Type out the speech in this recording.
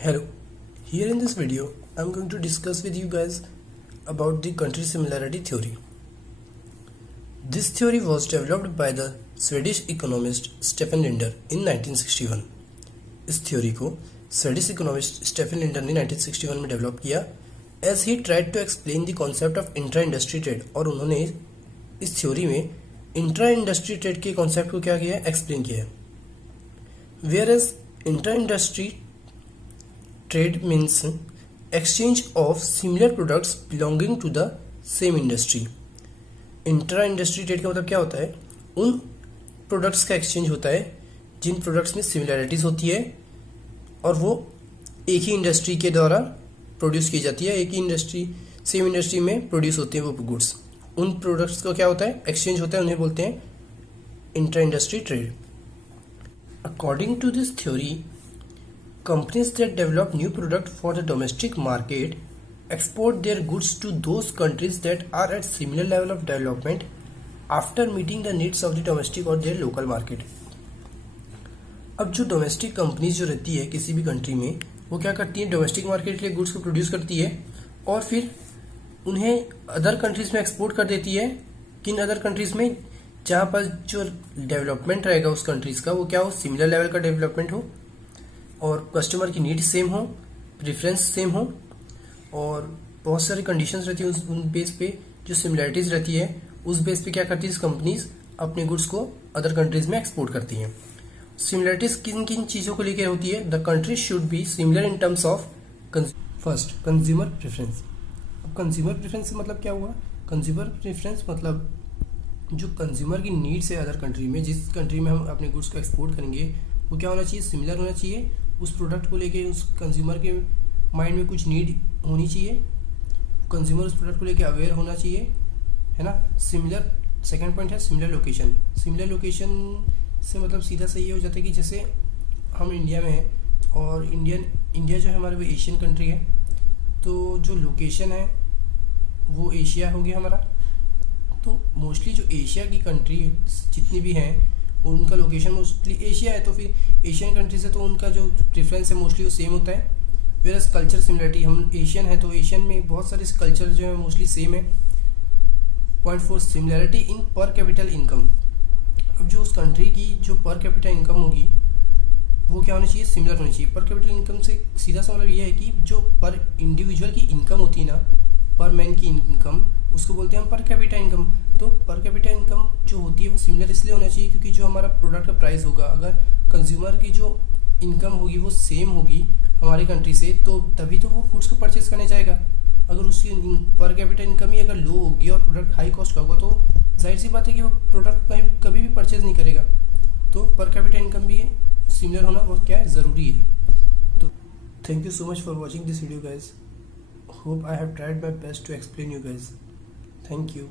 Hello, here in this video I'm going to discuss with you guys about the country similarity theory. This theory was developed by the Swedish economist Stefan Linder in 1961. इस theory को Swedish economist Stephen Lindner ने 1961 में develop किया as he tried to explain the concept of intra industry trade. और उन्होंने इस theory में intra industry trade के कॉन्सेप्ट को क्या किया, एक्सप्लेन किया है। Whereas intra industry trade means exchange of similar products belonging to the same industry। Intra industry trade का मतलब क्या होता है, उन प्रोडक्ट्स का एक्सचेंज होता है जिन प्रोडक्ट्स में सिमिलैरिटीज होती है और वो एक ही इंडस्ट्री के द्वारा प्रोड्यूस की जाती है, एक ही इंडस्ट्री सेम इंडस्ट्री में प्रोड्यूस होते हैं वो गुड्स। उन प्रोडक्ट्स का क्या होता है, एक्सचेंज होता है, उन्हें बोलते हैं intra industry trade. According to this theory, companies that develop new product for the domestic market export their goods to those countries that are at similar level of development after meeting the needs of the domestic or their local market। अब जो domestic companies जो रहती है किसी भी country में, वो क्या करती है, डोमेस्टिक मार्केट के लिए गुड्स को प्रोड्यूस करती है और फिर उन्हें अदर कंट्रीज में एक्सपोर्ट कर देती है। किन अदर कंट्रीज में, जहाँ पर जो डेवलपमेंट रहेगा उस कंट्रीज का वो क्या हो, सिमिलर लेवल का डेवलपमेंट हो और कस्टमर की नीड सेम हो, प्रेफरेंस सेम हो और बहुत सारी कंडीशंस रहती है उन बेस पे, जो सिमिलैरिटीज रहती है उस बेस पे क्या करती है कंपनीज अपने गुड्स को अदर कंट्रीज में एक्सपोर्ट करती हैं। सिमिलैरिटीज किन किन चीज़ों को लेकर होती है, the country should be similar in terms of first consumer preference. अब कंज्यूमर प्रेफरेंस से मतलब क्या हुआ, कंज्यूमर प्रेफरेंस मतलब जो कंज्यूमर की नीड्स है अदर कंट्री में, जिस कंट्री में हम अपने गुड्स को एक्सपोर्ट करेंगे वो क्या होना चाहिए, सिमिलर होना चाहिए। उस प्रोडक्ट को लेके उस कंज्यूमर के माइंड में कुछ नीड होनी चाहिए, कंज्यूमर उस प्रोडक्ट को लेके अवेयर होना चाहिए, है ना। सिमिलर, सेकंड पॉइंट है सिमिलर लोकेशन। सिमिलर लोकेशन से मतलब सीधा सही ये हो जाता है कि जैसे हम इंडिया में हैं और इंडिया जो है हमारे वो एशियन कंट्री है, तो जो लोकेशन है वो एशिया हो गया हमारा। तो मोस्टली जो एशिया की कंट्री जितनी भी हैं उनका लोकेशन मोस्टली एशिया है, तो फिर एशियन कंट्रीज है तो उनका जो प्रेफरेंस है मोस्टली वो सेम होता है। वेरस कल्चर सिमिलरिटी, हम एशियन है तो एशियन में बहुत सारे कल्चर जो है मोस्टली सेम है। पॉइंट 4 सिमिलरिटी इन पर कैपिटल इनकम। अब जो उस कंट्री की जो पर कैपिटल इनकम होगी वो क्या होनी चाहिए, सिमिलर होनी चाहिए। पर कैपिटल इनकम से सीधा सा मतलब ये है कि जो पर इंडिविजुअल की इनकम होती है ना, पर मैन की इनकम, उसको बोलते हैं हम पर कैपिटा इनकम। तो पर कैपिटा इनकम जो होती है वो सिमिलर इसलिए होना चाहिए क्योंकि जो हमारा प्रोडक्ट का प्राइस होगा, अगर कंज्यूमर की जो इनकम होगी वो सेम होगी हमारी कंट्री से, तो तभी तो वो गुड्स को परचेज करने जाएगा। अगर उसकी पर कैपिटा इनकम ही अगर लो होगी और प्रोडक्ट हाई कॉस्ट का होगा तो जाहिर सी बात है कि वो प्रोडक्ट कभी भी परचेज नहीं करेगा। तो पर कैपिटा इनकम भी सिमिलर होना बहुत क्या है, ज़रूरी है। तो thank you so much for watching this video guys. Hope I have tried my best to explain you guys. Thank you.